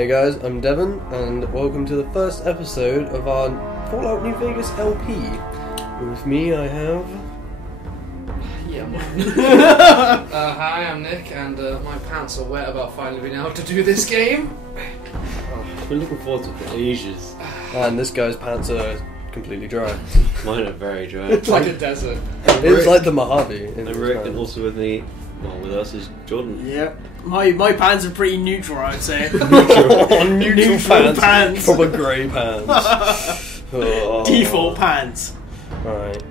Hey guys, I'm Devyn, and welcome to the first episode of our Fallout New Vegas LP. With me I have... Hi, I'm Nick, and my pants are wet about finally being able to do this game. I've been looking forward to it for ages. And this guy's pants are completely dry. Mine are very dry. It's like a desert. It's like the Mojave. And Rick, and also with me, well, with us is Jordan. Yeah. My pants are pretty neutral, I'd say. Neutral pants. Proper grey pants. Oh. Default pants. Alright,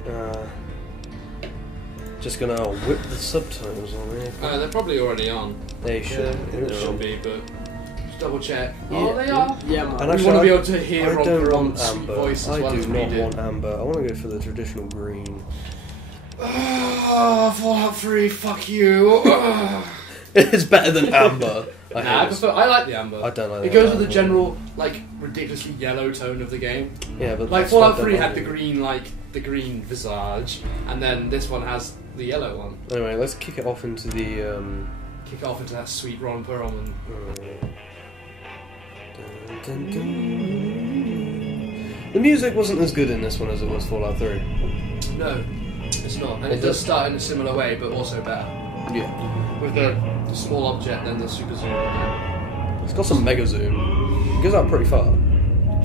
just gonna whip the subtitles on here. They're probably already on. They should. They should be, but just double check. Yeah. Oh, they are. Yeah, man. And We want to be able to hear I Rob don't want Perron's amber. voice as I well do as we not do. want amber. I want to go for the traditional green. Fallout 3, fuck you. It's better than amber. I like the amber. I don't like it. It goes with the general, like, ridiculously yellow tone of the game. Yeah, but Like that's what I Fallout don't 3 like. had the green, like the green visage, and then this one has the yellow one. Anyway, let's kick it off into the. Kick off into that sweet Ron Perlman. Dun, dun, dun. The music wasn't as good in this one as it was Fallout 3. No, it's not, and it does start in a similar way, but also better. Yeah. With the small object, then the super zoom. Again. It's got some mega zoom. It goes out pretty far.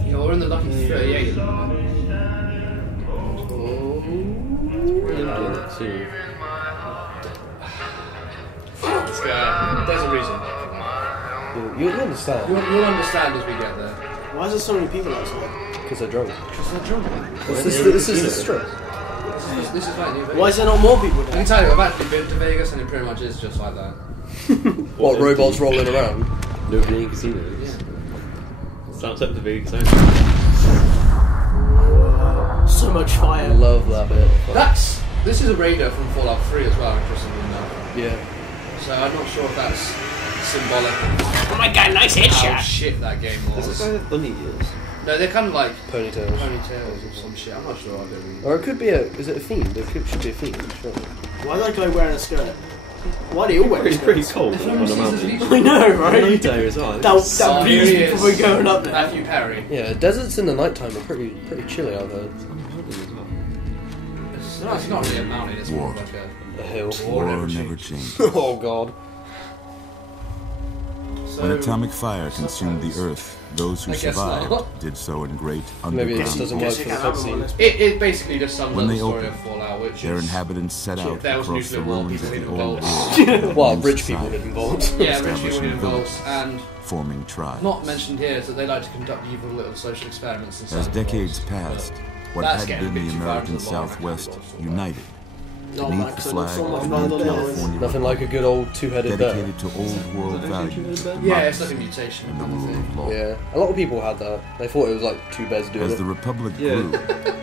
Yeah, we're in the lucky 38 at the moment. This guy. There's a reason. You'll understand. You'll understand as we get there. Why is there so many people outside? Because they're drunk. Because they're drunk. This is the strip. This is like New Vegas. Why is there not more people I can there? tell you, I've actually been to Vegas and it pretty much is just like that. What, robots rolling around? Nobody in casinos. Yeah. Sounds like the big sign. So much I fire. love that bit. This is a radar from Fallout 3 as well, interestingly enough. Yeah. So I'm not sure if that's symbolic of Oh my god, nice how headshot. shit that game Does was. it guy have bunny ears? No, they're kind of like Ponytails. ponytails or some shit. I'm not sure. I don't Or it could be is it a theme? There should be a theme, sure. Why is that guy wearing a skirt? Why do you all wear It's pretty skirts? cold If on no one a sees mountain. this I know, Night right? time as well. That here breeze he me is. before going up there. Matthew Perry. Yeah, deserts in the nighttime are pretty chilly out there. It's not really a mountain. It's more like A hill. War never changed. Oh god. When atomic fire consumed the Earth, those who I guess survived not. did so in great Maybe this doesn't underground work caves. for the cutscene. It basically just sums When up the they story of opened, Fallout, which Their is inhabitants set out there was across the nuclear war, ruins of people the hit old volts. world. Well, New rich people society, get involved. yeah, rich people establishing in volts, villages, and forming tribes. not mentioned here is that they like to conduct evil little social experiments. As inside the decades vaults, passed, but what that's had getting a been bit the too far American into the lore. Southwest united Oh my beneath the god, flag so of much the fun. new California Nothing like a Republic, good old two-headed bear. dedicated to old world values, Yeah, it's like a democracy, mutation and the kind of rule thing. of law. Yeah, a lot of people had that. They thought it was like two bears doing As it. the Republic Yeah. grew,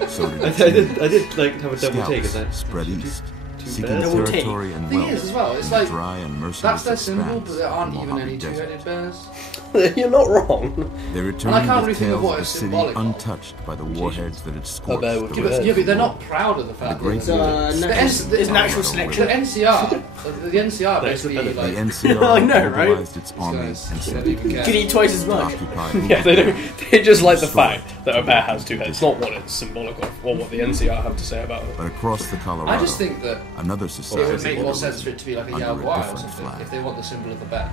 so did I its did like have a double take. Is Scouts that spread east, seeking bears? Double take. territory and The thing is, as wealth well, it's in the like, dry and merciless that's their symbol, expanse but there aren't of the even any Mojave Desert. two-headed bears. You're not wrong. They returned I can't really with think of tales what of a it's city symbolic of. untouched by the warheads that had scorched bear with the two rest heads. Yeah, of but they're the not world. proud of the fact The great that It's natural the selection. NCR, the NCR basically the The like NCR I know, right? mobilized its armies and guys, sent they don't people care. Can eat twice as to much. occupy Yeah, they don't. They just like the fact that a bear has two heads, not what it's symbolic of, or what the NCR have to say about it. But across the Colorado, I just think that another it society would make more sense for it to be like a under a Jaguar or different something flag. if they want the symbol of the bear.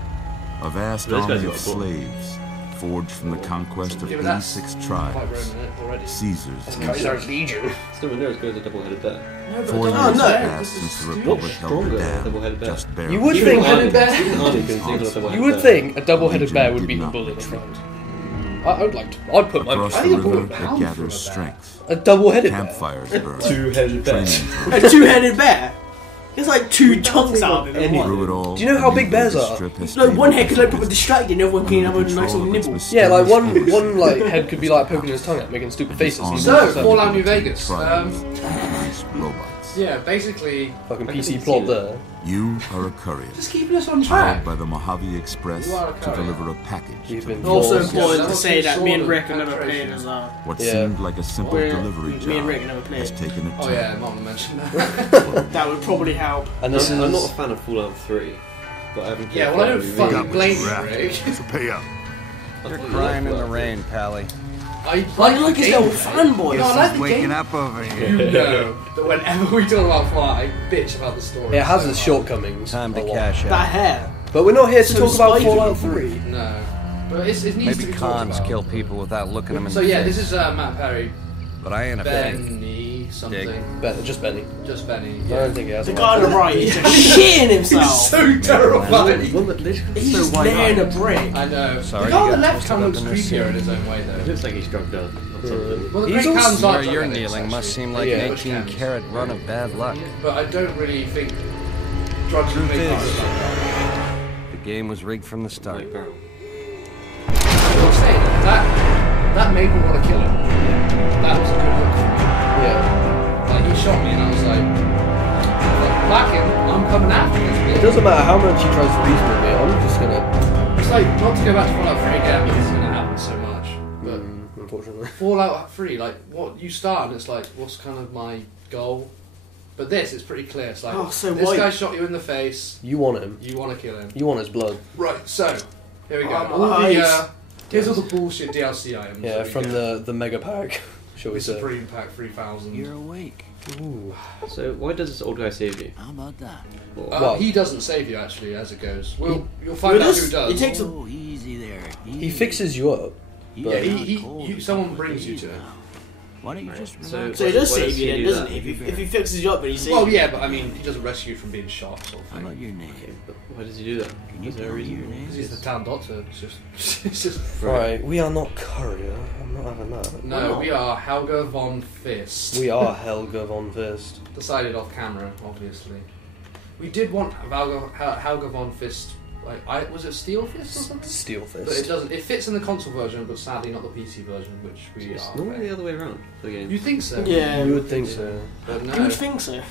A vast Those guys army got of a book. slaves forged from the conquest of Yeah, but that's 86 quite tribes, Roman already. Caesar's Kaiser's Legion. still near as good as a double-headed bear? No, but 4 don't years no. passed since the Republic held Stronger the than a dam, double-headed bear. just barely. You would Even think. Double-headed bear? Even Arnie can think of a double-headed You would bear. think a double-headed Legion bear would did beat a not bull in a retreat. fight. I'd like to. I'd put my. Across I the think a bull river would that bound from a gathers bear. strength, A double-headed bear. campfires burn, Two-headed bear. training A drills. two-headed bear? There's like two chunks out of it in one. Through it all, Do you know how the big New bears Vegas are? Strip has No, one stayed head could like probably distract you and the other one can have a under nice little control of its nibble. Yeah, like one mysterious like head could be like poking his tongue out, making stupid faces. army So, of Fallout New Vegas. tribes and police robots. Yeah, basically, Fucking I PC can plot see there. You are a courier, just keeping us on hired track. by the Mojave Express You are a to courier. deliver a package You've to been the Also Balls. important Yeah, to say that me and Rick have never penetration. played as what Yeah. seemed like a simple We're- delivery me and job Rick never played. has taken a Oh turn. yeah, Mom mentioned that. That would probably help. And this I'm not a is. fan of Fallout 3, but I haven't played Yeah, well I don't Fallout New fucking Vegas. blame you, Rick. So pay up. I You're crying in the rain, Pally. Why do you like his little fanboy? You know, I like the Waking game. up over here. You know that whenever we talk about Fallout, I bitch about the story. It has so its much. shortcomings. Time to a lot. cash That out. hair. But we're not here to So talk about spidery. Fallout 3. No. But it needs to Maybe be talked cons about. kill people without looking them in So the yeah, face. this is Matt Perry. But I ain't a fan. Benny something. Just Benny. Just Benny. I Yeah. don't think he has The a guy on the lot. right is just shitting himself. So terrifying. He's just laying a brick. I know. Sorry, the guy on you the got left twisted kind of up looks in this creepier scene. in his own way It though. looks like he's drugged up or something. Well, the He's great also- cans Where are you're drug addicts, kneeling must actually. seem like Yeah. an Bush 18-carat run of bad luck. But I don't really think drugs would Truth make is- cars like that. The game was rigged from the start. Like barrel. What I'm saying, that made me want to kill him. That was a good look for me. Yeah. Like, he shot me and I was like, back him, I'm coming after this It bitch. doesn't matter how much he tries to reason with me, I'm just gonna... It's like, not to go back to Fallout 3 again, because it's going to happen so much. But unfortunately. Fallout 3, like, what you start and it's like, what's kind of my goal? But this, it's pretty clear. It's like, Oh, so this white. guy shot you in the face, You want him. you want to kill him. You want his blood. Right, so, here we go. Oh, All the, nice. here's all the bullshit DLC items. Yeah, that we from get. the mega pack, shall we The say. Supreme Pack 3000. You're awake. Ooh. So why does this old guy save you? How about that? Well, Well- He doesn't save you, actually, as it goes. You'll Well, find out this- who does. It takes a... Oh, easy there. He fixes you up. Yeah, someone brings you to it. Why don't you just So- So he does Why save does you he then, do doesn't that? he? If he fixes you up, then he saves Well, you. yeah, but I mean, he doesn't rescue you from being shot, sort of How about thing. your name? okay, but why does he do that? Is there a reason? Because he's the town doctor. It's just, it's just. Right, we are not Courier. I'm not having that. No, we are Helga Von Fist. We are Helga Von Fist. Decided off camera, obviously. We did want Helga Von Fist. Like, was it Steel Fist or something? Steel But it Fist. doesn't. It fits in the console version, but sadly not the PC version, which we It's are. normally the other way around for the game. You think so? Yeah. You would think so. But no. You would think so.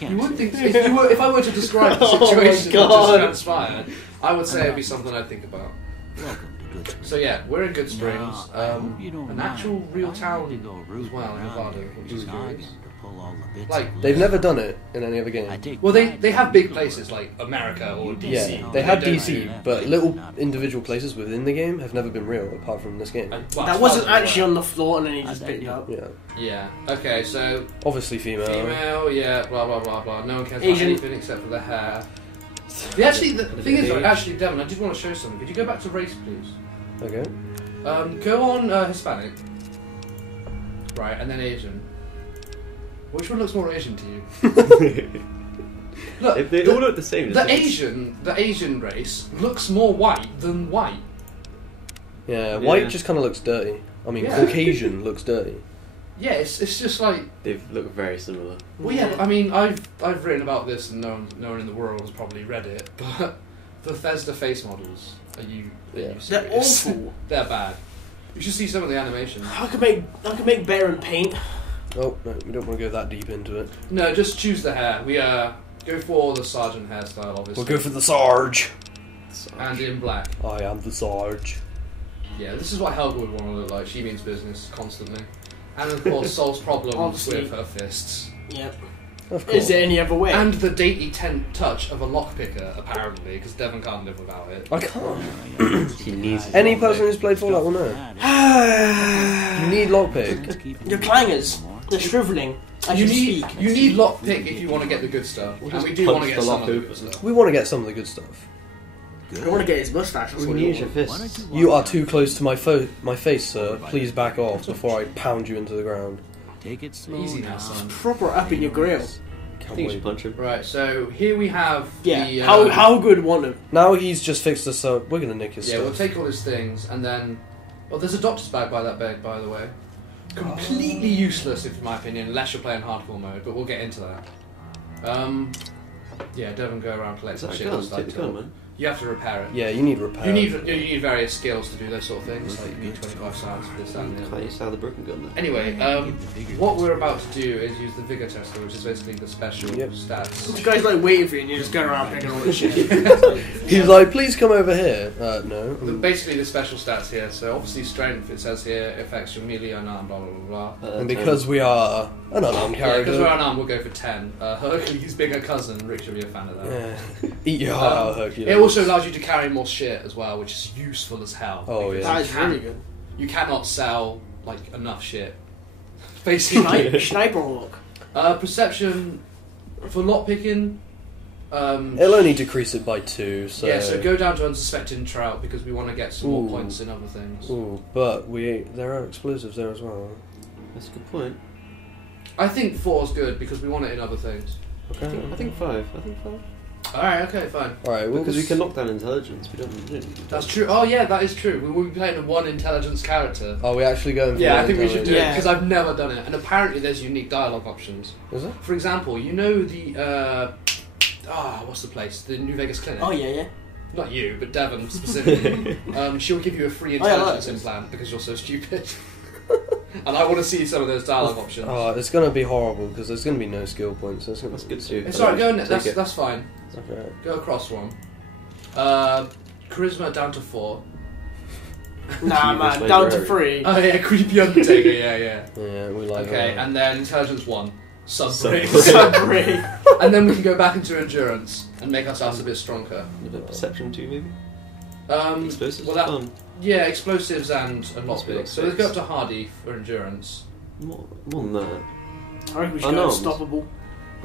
You would think so. If I were to describe the Oh my situation that God. just transpired, I would say it'd be something I'd think about. Welcome to Good Springs. So yeah, we're in Good Springs. Now, I hope you don't An mind, actual but real I need town to go as rooting well in around Nevada, here which with is noggin curious. to pull all the bits Like, of They've lead. never done it in any other I game. take Well, pride they in have the big good places work. like America or DC. Yeah, but they had don't DC, like- but little individual places within the game have never been real, apart from this game. well, That as wasn't far as actually I'm on the floor and then he I just bet picked it you. up. Yeah. aware. Yeah. Okay, so Obviously female. female, yeah, blah blah blah blah. No one cares Asian. about anything except for the hair. The thing is, though, actually, Devyn, I did want to show something. Could you go back to race, please? Okay. Go on Hispanic. Right, and then Asian. Which one looks more Asian to you? Look, If they all look the same. the it's- Asian race looks more white than white. Yeah, Yeah. white just kind of looks dirty. I mean, Yeah. Caucasian looks dirty. Yeah, it's just like. They look very similar. Well, yeah, I mean, I've written about this and no one in the world has probably read it, but Bethesda face models, are you Yeah. They're serious? awful. They're bad. You should see some of the animations. I could make better in paint. Oh, no, we don't want to go that deep into it. No, just choose the hair. We go for the sergeant hairstyle, obviously. We'll go for the Sarge. And in black. I am the Sarge. Yeah, this is what Helga would want to look like. She means business constantly, and of course solves problems Obviously. with her fists. Yep. Of course. Is there any other way? And the dainty touch of a lockpicker, apparently, because Devon can't live without it. I can't. He needs his Any lockpick. person who's played Fallout will know. You need lockpick. Your clangers, they're shriveling as you speak. You need lockpick if you want to get the good stuff, and we do punch want to get the some lock of the open. good stuff. We want to get some of the good stuff. I want to get his mustache. That's We what need I your want. fists. You are too close to my face, sir. Please back off before I pound you into the ground. Take it slow Easy now, son. Proper up in your grill. I Can't think you should wait. punch him. Right, so here we have Yeah. the... How good one of Now he's just fixed us up. We're gonna nick his Yeah, stuff. we'll take all his things, and then... Well, there's a doctor's bag by that bed, by the way. Completely useless, in my opinion, unless you're playing hardcore mode, but we'll get into that. Yeah, Devon go around collecting Take shit. the gun, that's take the like- gun, man. You have to repair it. Yeah, you need repair. You need various skills to do those sort of things. Like you need 25 sounds for this and the Can't other. you sell the broken gun then? Anyway, what we're about to do is use the vigor tester, which is basically the special stats. This guy's like waiting for you and you just go around picking all this shit. He's like, please come over here. No. Basically, the special stats here. So obviously, strength. It says here affects your melee, unarmed, blah blah blah blah. And because we are an unarmed Yeah, because we're character, unarmed, we'll go for 10. Hercules' bigger cousin. Rick should be a fan of that. eat your heart out, Hercules. also allows you to carry more shit as well, which is useful as hell. Oh, because yeah. That is really good. You cannot sell like enough shit. Basically, Sniper lock. perception for lockpicking. It'll only decrease it by 2, so... Yeah, so go down to unsuspecting trout because we want to get some more Ooh. points in other things. Ooh, but there are explosives there as well. That's a good point. I think 4 is good because we want it in other things. Okay. I think 5. Alright, okay, fine. Alright, well, Because we can knock down intelligence. We don't need to. That's true. Oh yeah, that is true. We will be playing a 1 intelligence character. Are we actually going for Yeah, I one think we should do it Yeah. because I've never done it. And apparently there's unique dialogue options. Is it? For example, you know the... what's the place? The New Vegas Clinic. Oh yeah. Not you, but Devyn specifically. She'll give you a free Oh, yeah, intelligence that is. implant because you're so stupid. And I want to see some of those dialogue options. Oh, it's going to be horrible because there's going to be no skill points. So That's good too. It's alright, go in. Take it. That's fine. Okay. Go across one. Charisma down to 4. Nah, Keep man, this down to library. 3. Oh yeah, creepy Undertaker. Yeah. Yeah, we like Okay, that. and then intelligence 1. Subbrain. Subbrain. And then we can go back into endurance and make ourselves a bit stronger. A bit of perception too, maybe. Explosives. Well, that, fun. yeah, explosives and Must be lockpick. like So let's go 6. up to Hardy for endurance. More than that. I reckon we should go Unarmed. unstoppable.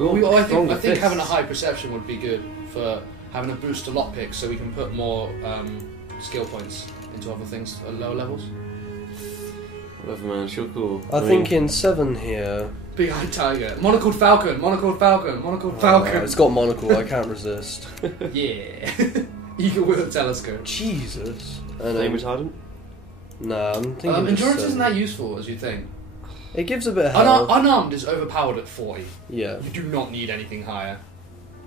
I Stronger think having a fists. high perception would be good for having a boost to lockpick, so we can put more skill points into other things at lower levels. Whatever, man. Sure, cool. I think in 7 here... Big Eyed Tiger, monocled falcon, monocled falcon, monocled Oh, falcon. it's got monocle, I can't resist. Yeah, eagle with a telescope. Jesus. Flame retardant. Nah, I'm thinking Endurance just, isn't that useful as you think. It gives a bit of health. Unarmed is overpowered at 40. Yeah. You do not need anything higher.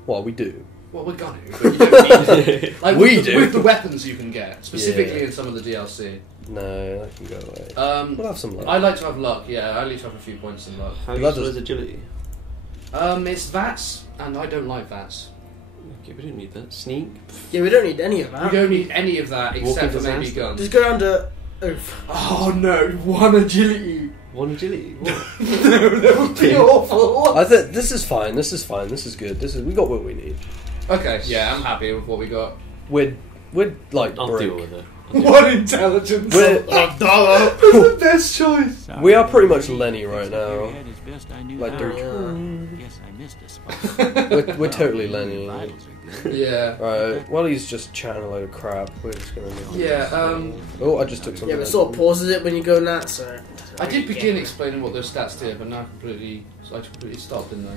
Well, we do. Well, we're gonna, but you don't need it. Like, We with do. with the weapons you can get, specifically Yeah. in some of the DLC. No, that can go away. We'll have some luck. I like to have luck. Yeah, I like to have a few points in luck. How That useful does- is agility? It's VATS, and I don't like VATS. Okay, we don't need that. Sneak. Yeah, we don't need any of We that. don't need any of that except for maybe disaster. guns. Just go down to... Oof. Oh no, 1 agility. 1 agility. What? No, that would be awful. I think this is fine. This is fine. This is good. We got what we need. Okay, yeah, I'm happy with what we got. We're like I'll broke. deal with it. 1 intelligence. We're- the best choice. Sorry, We are pretty much I Lenny right fixed up your now. head as best I knew Like how. they're- Guess I missed a spot. We're totally Lenny. Vitals are good. Yeah. Right. Well, he's just chatting a load of crap. We're just gonna. Yeah. Oh, I just took something. Yeah, but it sort of pauses it when you go in that, so... I did begin explaining what those stats did, but now I completely stopped, didn't I?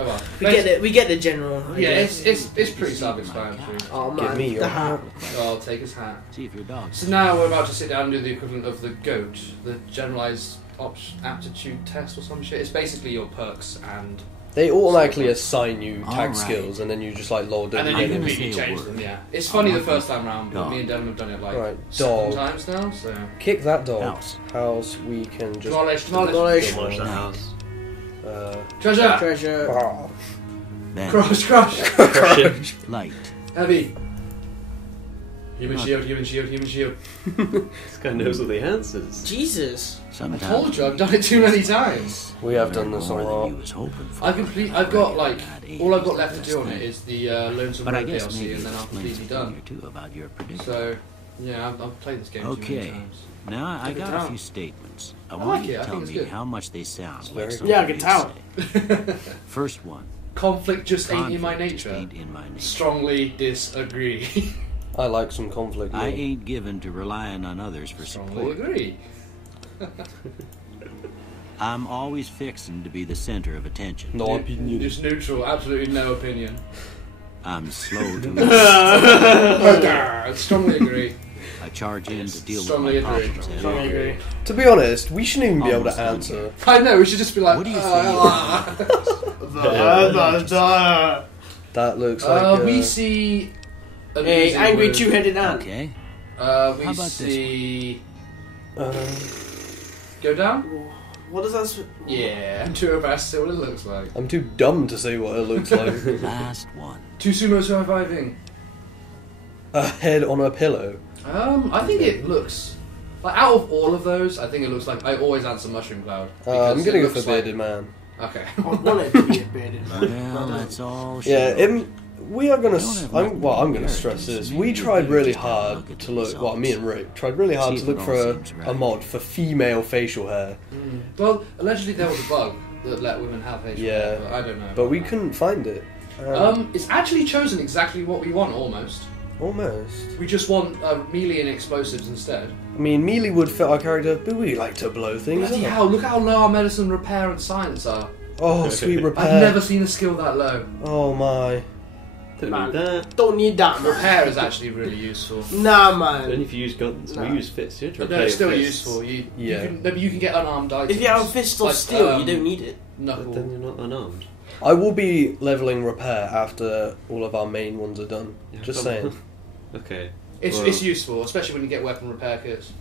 Oh well. We get the general. Yeah, idea. it's pretty self-explanatory. Oh man, Give me your the hat. Oh, I'll take his hat. See if your dog's So now we're about to sit down and do the equivalent of the GOAT, the Generalized Aptitude Test or some shit. It's basically your perks and They automatically assign you tag Alright. skills, and then you just like log them. then I'm you gonna completely say a change word. them. Yeah, it's funny the Alright. first time round, but Dog. me and Devyn have done it like Right, 7 dog. times now. So Kick that dog. House. We can just. knowledge. Knowledge. Demolish the house. Treasure. Treasure. Ah. Then Crush. light. Heavy. Human shield. Human shield. Human shield. This guy knows all the answers. Jesus. I Sometimes told you, I've done it too many times. We have done this a more than lot. you was hoping for. I've got like all I've got left to do on it is the Lonesome But I Road guess DLC, maybe and then I'm explains completely a done. thing or two about your prediction. So yeah, I've played this game too Okay. many times. Now I Check it got a out. few statements. I like want you it, to I tell think it's me good. how much they sound It's like very something Yeah, I can you'd tell. say. First one. Conflict just ain't in my Conflict just nature. ain't in my nature. Strongly disagree. I like some conflict. I mate. ain't given to relying on others for Strongly support. agree. I'm always fixing to be the center of attention. No opinion. Just neutral, absolutely no opinion. I'm slow to Strongly agree. I charge in to deal Strongly with my agree. problems head Strongly on. agree. To be honest, we shouldn't even be able to Almost answer. I know, we should just be like, What do you That looks like. we see an Hey, oozing angry wound. two-headed ant. Okay. We How about this see... Uh, Go down? What does that... Yeah, I'm too embarrassed to say what it looks like. I'm too dumb to say what it looks like. Last one. Two sumo surviving. A head on a pillow. I think it looks... Like, out of all of those, I think it looks like... I always answer Mushroom Cloud. I'm because gonna it go for looks like- bearded man. Okay. I want it to be a bearded man. Well, that's all. Yeah, she wrote. We are gonna. Don't have I'm nothing gonna to stress compare this. to, We so tried maybe really just have a hard look at to the look. Well, me and results. Rick tried really hard See to if look it for all a seems right. mod for female facial hair, Well, allegedly there was a bug that let women have facial hair, but I don't know. but we couldn't find it. It's actually chosen exactly what we want, almost. Almost. We just want melee and explosives instead. I mean, melee would fit our character, but we like to blow things Bloody up. hell, look how low our medicine, repair and science are. Oh, sweet repair. I've never seen a skill that low. Oh my. Don't Man, need that. don't need that, man. Repair is actually really useful. Nah, Only man. if you use guns. No. We use fists. You have to But no, repair it's still your fists. useful. Yeah. Maybe you can get unarmed items. If you have a fist of Like, steel, you don't need it. But Knuckle. then you're not unarmed. I will be leveling repair after all of our main ones are done. Yeah, Just come saying. on. Okay. It's Well- it's useful, especially when you get weapon repair kits.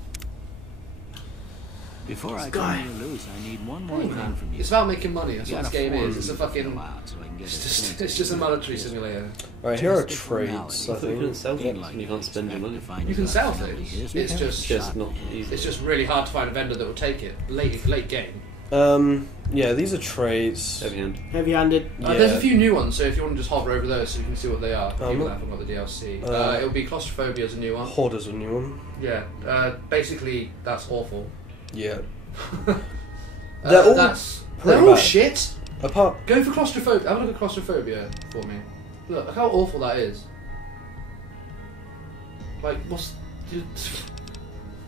Before I guy. turn you loose, I need one more thing from you. It's about making money. That's You what got this a game form is. It's a you can fucking. fill out so I can get It's just a monetary simulator. Right, here are Just a traits, formality. I I thought you couldn't think. sell things Like and you can't spend your money. You can sell things. It's just Not easy. it's just really hard to find a vendor that will take it late game. Yeah, these are traits. Heavy hand. Heavy-handed. There's a few new ones, so if you want to just hover over those so you can see what they are. Oh, Even no. though I haven't got the DLC. Uh, It'll be claustrophobia as a new one. Hoarder's a new one. Yeah. Basically, that's awful. Yeah. They're all they're pretty all bad. shit. Apart. Go for claustrophobia. Have a look at claustrophobia for me. Look how awful that is. Like, what's...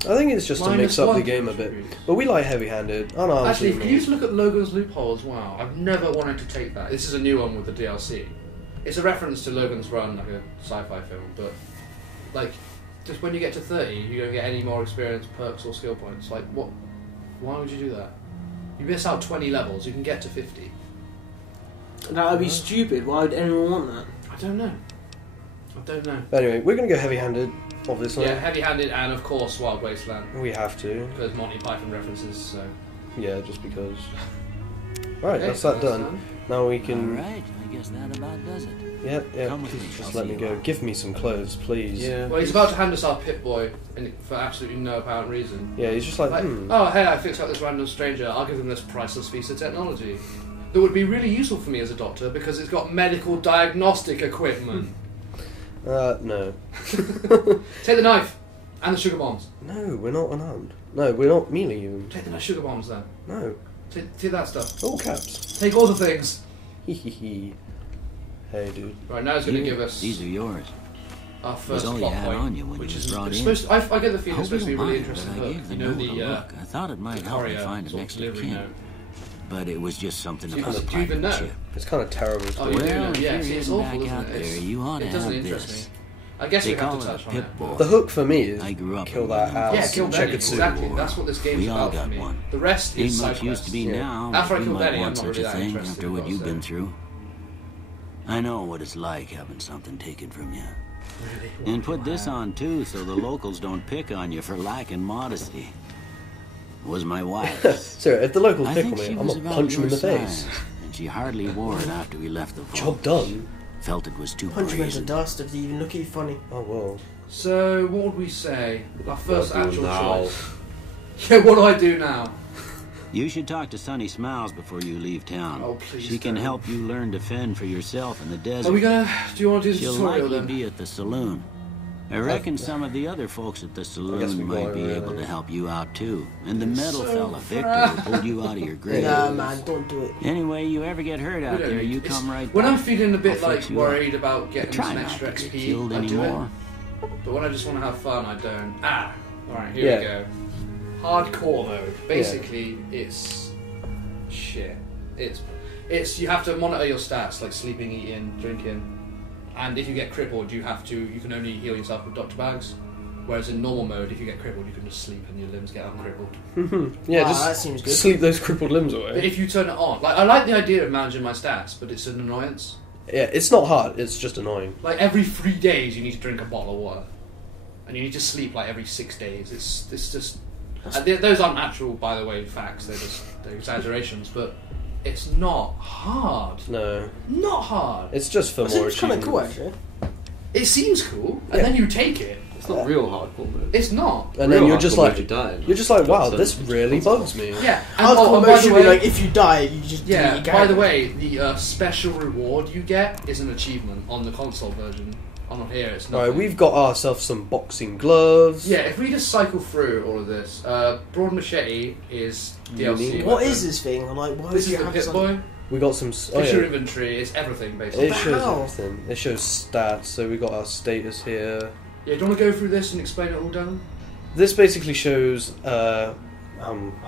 I think it's just to mix up the game a bit. But we like heavy-handed, unarmed. Actually, if you females. just look at Logan's Loophole as well, I've never wanted to take that. This is a new one with the DLC. It's a reference to Logan's Run, like a sci-fi film, but like, just when you get to 30, you don't get any more experience, perks, or skill points. Like, what? Why would you do that? You miss out 20 levels. You can get to 50. That would be stupid. Why would anyone want that? I don't know. Anyway, we're gonna go heavy-handed, obviously. Yeah, heavy-handed, and of course, Wild Wasteland. We have to. Because Monty Python references. So. Yeah, just because. Right, Okay, that's that done. Now we can. Alright, I guess that about does it. Yeah. Come with me, Just I'll let see me you go. out. Give me some clothes, please. Yeah. Well, he's about to hand us our Pip-Boy for absolutely no apparent reason. Yeah, he's just like, Like, oh, hey, I fixed out this random stranger. I'll give them this priceless piece of technology that would be really useful for me as a doctor because it's got medical diagnostic equipment. No. Take the knife and the sugar bombs. No, we're not unarmed. No, we're not melee even. Take the sugar bombs then. No. Take that stuff. All caps. Take all the things. Hehehe. Hey, dude. Right, now he's going to give us These are yours. our Was first all you plot had point, on you when which you is was brought it's in. supposed to, I get the feeling I it's hope supposed to you be a don't really mind, interesting but I hook. gave the You know, note the a look. I thought it might help you courier find an sort of extra delivery kin. note. But it was just something Do you- about a do you even pirate know? ship. It's kind of terrible. Oh, to you do. do Well, know? if Yeah, you're see, it's heading awful, back isn't out it? there, you ought to It doesn't have interest this. me. I guess They we have call to it touch a on it. Pip-Boy. The hook for me is I grew up kill in that one of house. Yeah, kill and Benny. check it Exactly. too. That's what this game's We all about for got me. one. The rest Ain't is much side used to be quests. Yeah. now. After I but kill you might Benny, I'm want not such really a that thing interested, after I've what got you've to been say. through. I know what it's like having something taken from you. Really? And put this on too, so the locals don't pick on you for lacking modesty. Was my wife. So if the locals I pick think on she me, I'm was gonna about punch him in your the face. size, and she hardly wore it after we left the vault. Job done. Felt it was too Punch him into brazen. dust if they even look at you funny. Oh well. So, what would we say? Our first What do actual now? choice. Yeah, what do I do now? You should talk to Sunny Smiles before you leave town. Oh, please She can don't. help you learn to fend for yourself in the desert. Are we gonna... Do you want to do the She'll tutorial likely then? be at the saloon. I reckon some of the other folks at the we saloon might go be over able there. to help you out too. And the metal so fella, Victor, who pulled you out of your grave. Nah, man, don't do it. Anyway, you ever get hurt We out don't there, need- you it's- come right When back. I'm feeling a bit I'll like fix you worried up. about But getting try some not extra to get XP, killed I do it. anymore. But when I just want to have fun, I don't. Alright, here Yeah. we go. Hardcore mode. Basically, it's shit. It's you have to monitor your stats, like sleeping, eating, drinking, and if you get crippled, you can only heal yourself with doctor bags. Whereas in normal mode, if you get crippled, you can just sleep and your limbs get uncrippled. Yeah, Wow, just that seems good. sleep those crippled limbs But away. if you turn it on, like I like the idea of managing my stats, but it's an annoyance. Yeah, it's not hard. It's just annoying. Like every 3 days, you need to drink a bottle of water, and you need to sleep like every 6 days. It's just those aren't actual, by the way, facts. They're exaggerations, but it's not hard. No, Not hard. it's just for That more seems kind of achievement. cool, actually. It seems cool, and Yeah. then you take it, It's not real hardcore mode. It's not. And then Real you're just hardcore like, mode, you die. you're just like, wow, So this it's really console. bugs me. Yeah. Hardcore and by mode the should way, be like, if you die, you just delete yeah. your By character. the way, the special reward you get is an achievement on the console version. On here, it's not. Alright, we've got ourselves some boxing gloves. Yeah, if we just cycle through all of this, Broad Machete is DLC. Unique. What weapon. is this thing? I'm like, why This do is you the have Pit something? Boy. We got some. Oh, It's your yeah. inventory. It's everything basically. It shows Wow. everything. It shows stats. So we got our status here. Yeah, do you want to go through this and explain it all, Devyn? This basically shows how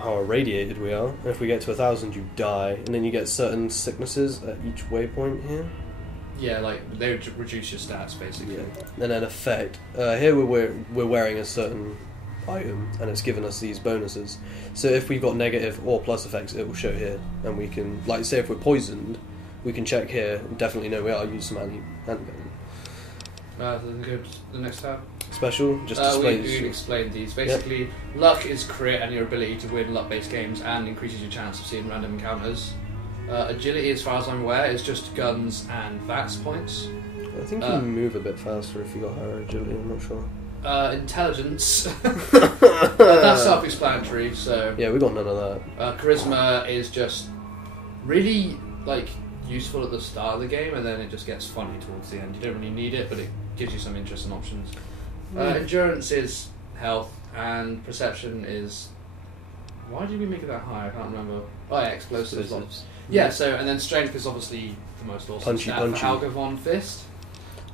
irradiated we are. And if we get to 1,000, you die, and then you get certain sicknesses at each waypoint here. Yeah, like they would reduce your stats basically. And then effect. Here we're wearing a certain item, and it's given us these bonuses. So if we've got negative or plus effects, it will show here, and we can, like, say if we're poisoned, we can check here and definitely know we are. Use some antivenom. Then go to the next tab. Special just We displays. explained these. Basically, luck is crit and your ability to win luck-based games and increases your chance of seeing random encounters. Agility, as far as I'm aware, is just guns and VAX points. I think you move a bit faster if you got higher agility. I'm not sure. Intelligence, that's self-explanatory. So Yeah, we got none of that. charisma is just really like useful at the start of the game, and then it just gets funny towards the end. You don't really need it, but it gives you some interesting options. Endurance is health, and perception is. Why did we make it that high? I can't remember. Oh yeah, explosives. Yeah, so and then strength is obviously the most awesome Punchy, stat punchy. for Helga Von Fist.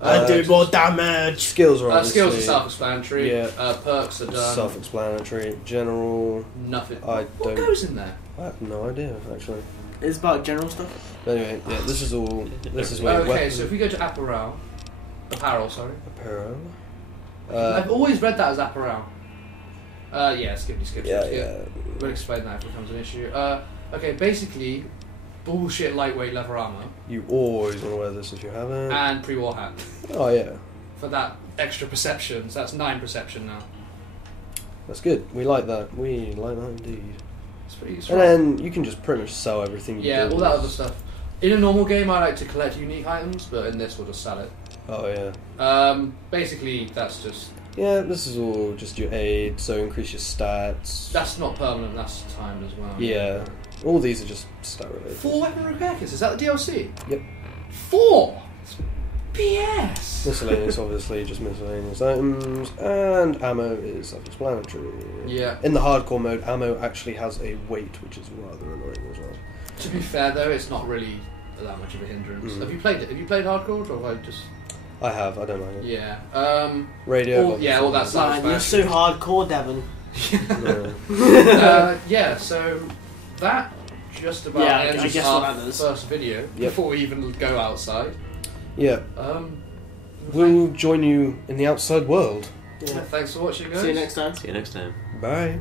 I do more damage. Skills are obviously Skills are self-explanatory. Yeah. Perks are done. self-explanatory. General. Nothing. I What don't. goes in there? I have no idea actually. It's about general stuff. But anyway, yeah, this is all. This is where Okay, weapons, so if we go to apparel, sorry. apparel. I've always read that as apparel. Skip. Yeah. We'll explain that if it becomes an issue. Okay, basically, bullshit lightweight leather armor You always want to wear this if you haven't. and pre-war hat Oh yeah, for that extra perception. So that's 9 perception now. that's good. We like that. We like that indeed. It's pretty And strong. then you can just pretty much sell everything. You Yeah, do. all that other stuff. In a normal game, I like to collect unique items, but in this, we'll just sell it. Oh yeah. Basically, that's just. Yeah, this is all just your aid, so increase your stats. That's not permanent, that's timed as well. Yeah. All these are just stat related. 4 weapon repair kits, is that the DLC? Yep. 4! BS! Miscellaneous, obviously, just miscellaneous items, and ammo is self-explanatory. Yeah. In the hardcore mode, ammo actually has a weight, which is rather annoying as well. To be fair though, it's not really that much of a hindrance. Mm. Have you played it? Have you played hardcore, or have I just... I have, I don't mind it. Yeah. Radio. That's Man, you're so hardcore, Devon. No. yeah, so that just about Yeah, ends I guess what our that is. first video before we even go outside. Yeah. We'll join you in the outside world. Yeah. Thanks for watching, guys. See you next time. See you next time. Bye.